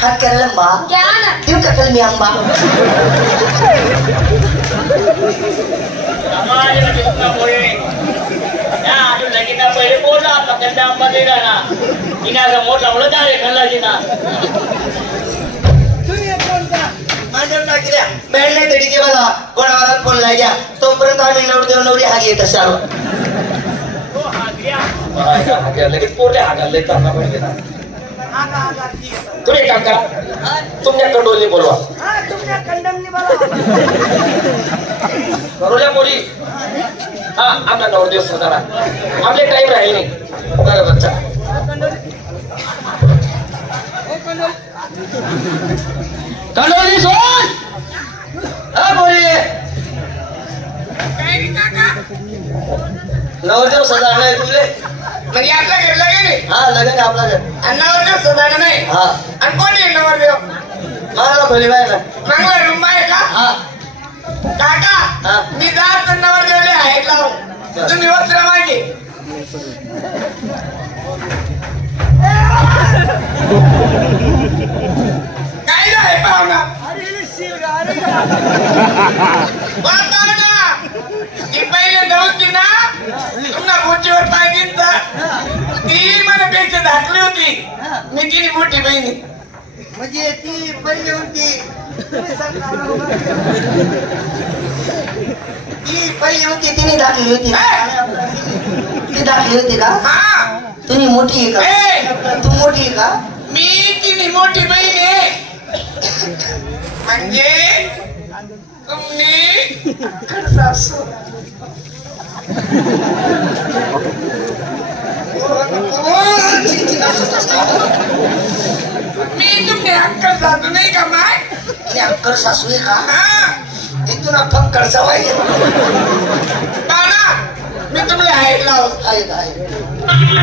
हात करायला लंबा क्या ना देऊ का कलमी आंबा हमारे कितना बोले ना आजू लगीना पहिले बोला पकड़ता आंबा दे रहा ना इना का मोठ लावलं जा रे खल्ला जिना माझ्या नाकीला बेल नाही तरी के मला कोणाला फोन लाग्या तोपर्यंत आम्ही नवरदेव नवरी हागे येत असाव तो हाग्या लगेच पोटे हागाले करना पडते ना तुम्ही काम करा तुमच्या कंडोली बोलवा करूया बोली हा आपला नवरदेव सदारा आपले टाइम राहील नाही बरोबर चला कंडोली सोन हा बोली नवरदेव सदारा नाही तुले म्हणजे आपल्या घर लगे हा लगन आपला घर नवरदेव सदारा नाही हा आणि कोण आहे नवरदेव मला खोली बाय ना मंगला रूम आहे का हा काका मी जात नवरदेवले आहेत लावून तुम्ही वस्त्र मागे काय आहे पाहुणा ती पहिले नव्हती ना तुम्हाला गोचीवर पाहिजे ती मला पेक्षा धाकली होती मी तिने मोठी बहिणी म्हणजे ती पहिली होती ती पहिली होती तिने दाखली होती ती दाखली होती का हा तुम्ही मोठी आहे का तू मोठी आहे का मी तिने मोठी बहीण आहे म्हणजे तुम्ही सासू मी तुमने अक्कल सासू नाही का माय आणि अक्कर सासू आहे का हा तिथून आपण करसावाय बाळा मी तुम्हाला ऐकला आहे